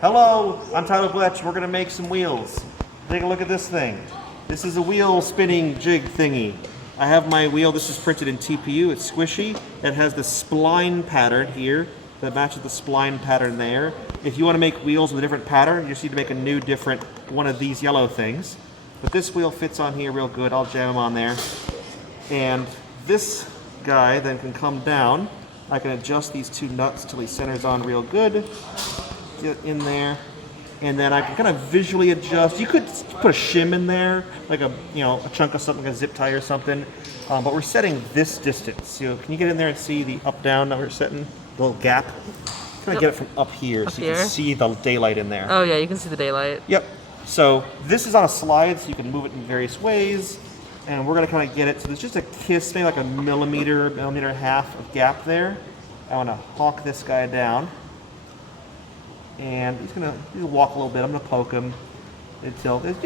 Hello, I'm Tyler Bletch. We're gonna make some wheels. Take a look at this thing. This is a wheel spinning jig thingy. I have my wheel, this is printed in TPU, it's squishy. It has the spline pattern here that matches the spline pattern there. If you want to make wheels with a different pattern, you just need to make a new different one of these yellow things. But this wheel fits on here real good. I'll jam them on there. And this guy then can come down. I can adjust these two nuts till he centers on real good. Get in there. And then I can kind of visually adjust. You could put a shim in there, like a chunk of something, like a zip tie or something. But we're setting this distance. Can you get in there and see the up-down that we're setting? The little gap. Kind of get it from up here so you can see the daylight in there. Oh yeah, you can see the daylight. Yep. So this is on a slide, so you can move it in various ways. And we're gonna kind of get it, so there's just a kiss, maybe like a millimeter and a half of gap there. I wanna hawk this guy down. And he'll walk a little bit. I'm gonna poke him until there's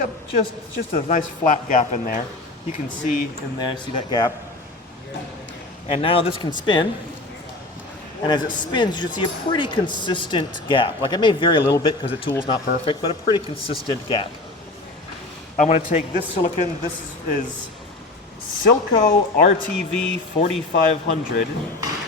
just a nice flat gap in there. You can see in there, see that gap. And now this can spin. And as it spins, you should see a pretty consistent gap. Like it may vary a little bit because the tool's not perfect, but a pretty consistent gap. I'm gonna take this silicone. This is Silco RTV 4500.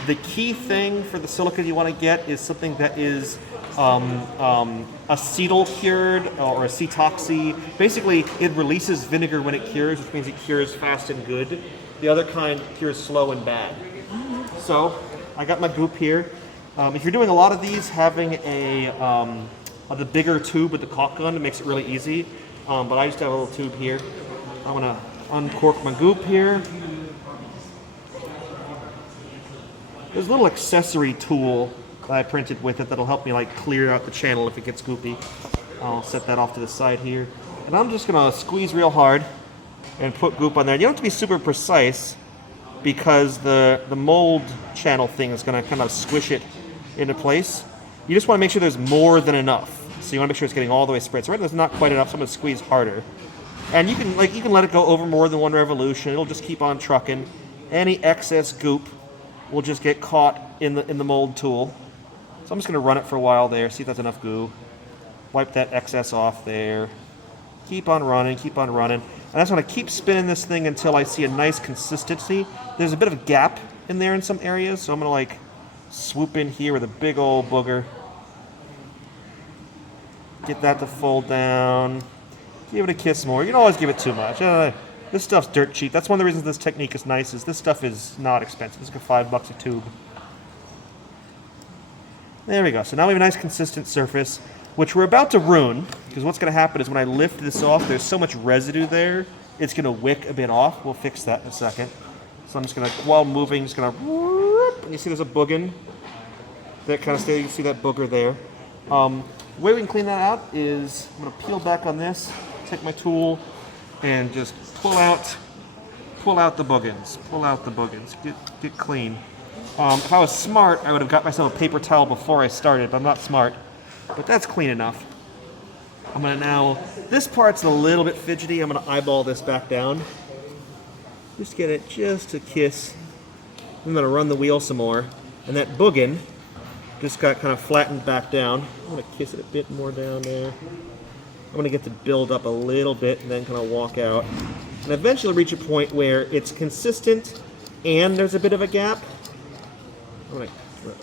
The key thing for the silicone you want to get is something that is acetyl cured or acetoxy. Basically, it releases vinegar when it cures, which means it cures fast and good. The other kind cures slow and bad. So I got my goop here. If you're doing a lot of these, having the bigger tube with the caulk gun makes it really easy. But I just have a little tube here. I'm gonna uncork my goop here. There's a little accessory tool that I printed with it that'll help me like clear out the channel if it gets goopy. I'll set that off to the side here. And I'm just gonna squeeze real hard and put goop on there. You don't have to be super precise because the mold channel thing is gonna kind of squish it into place. You just wanna make sure there's more than enough. So you wanna make sure it's getting all the way spread. So right now there's not quite enough, so I'm gonna squeeze harder. And you can let it go over more than one revolution. It'll just keep on trucking. Any excess goop will just get caught in the mold tool. So I'm just gonna run it for a while there, see if that's enough goo. Wipe that excess off there. Keep on running, keep on running. And I just wanna keep spinning this thing until I see a nice consistency. There's a bit of a gap in there in some areas, so I'm gonna like swoop in here with a big old booger. Get that to fold down. Give it a kiss more. You can always give it too much. This stuff's dirt cheap. That's one of the reasons this technique is nice, is this stuff is not expensive. It's like $5 a tube. There we go. So now we have a nice consistent surface, which we're about to ruin, because what's going to happen is when I lift this off, there's so much residue there, it's going to wick a bit off. We'll fix that in a second. So I'm just going to, while moving, just going to, and you see there's a boogin that kind of stays. You can see that booger there. The way we can clean that out is I'm going to peel back on this, take my tool, and just pull out the boogins. Pull out the boogins. Get clean. If I was smart, I would have got myself a paper towel before I started, but I'm not smart. But that's clean enough. I'm gonna now, this part's a little bit fidgety. I'm gonna eyeball this back down. Just get it just a kiss. I'm gonna run the wheel some more. And that boogin just got kind of flattened back down. I'm gonna kiss it a bit more down there. I'm gonna get to build up a little bit and then kind of walk out. And eventually reach a point where it's consistent and there's a bit of a gap. I'm gonna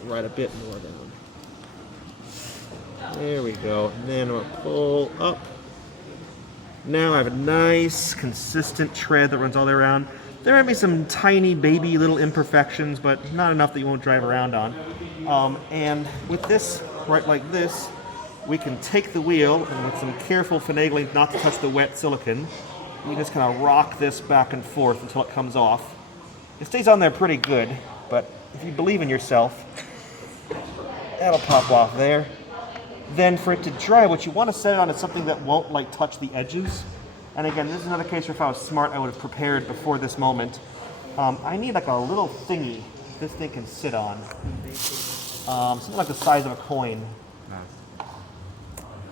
write a bit more down. There we go. And then I'm gonna pull up. Now I have a nice, consistent tread that runs all the way around. There might be some tiny baby little imperfections, but not enough that you won't drive around on. And with this, right like this, we can take the wheel and with some careful finagling not to touch the wet silicone, you just kind of rock this back and forth until it comes off. It stays on there pretty good, but if you believe in yourself, that'll pop off there. Then for it to dry, what you want to set it on is something that won't like touch the edges. And again, this is another case where if I was smart, I would have prepared before this moment. I need like a little thingy this thing can sit on. Something like the size of a coin. Nice.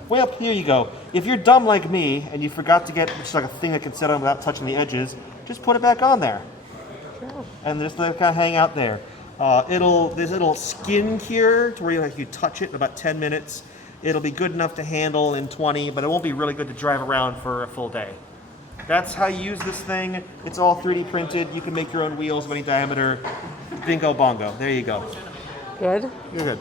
Way up here you go. If you're dumb like me and you forgot to get just like a thing that can sit on without touching the edges, just put it back on there. Sure. And just let it kind of hang out there. There's a little skin cure to where you touch it in about 10 minutes. It'll be good enough to handle in 20, but it won't be really good to drive around for a full day. That's how you use this thing. It's all 3D printed. You can make your own wheels of any diameter. Bingo bongo. There you go. Good. You're good.